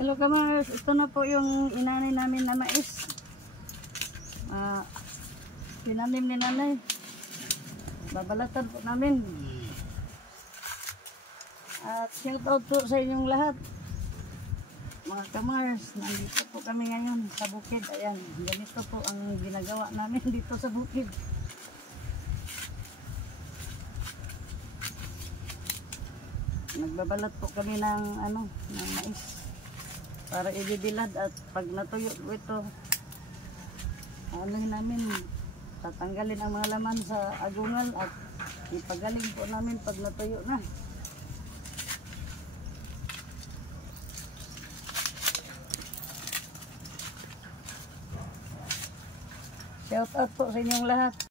Hello kamars, ito na po yung inanay namin na mais. Tinanim ni nanay. Babalatan po namin. At shout out po sa inyong lahat. Mga kamars, nandito po kami ngayon sa bukid. Ayan, ganito po ang ginagawa namin dito sa bukid. Nagbabalat po kami ng mais para ibibilad, at pag natuyo po ito, namin tatanggalin ang mga laman sa agungal at ipagaling po namin pag natuyo na. Shout out po sa inyong lahat.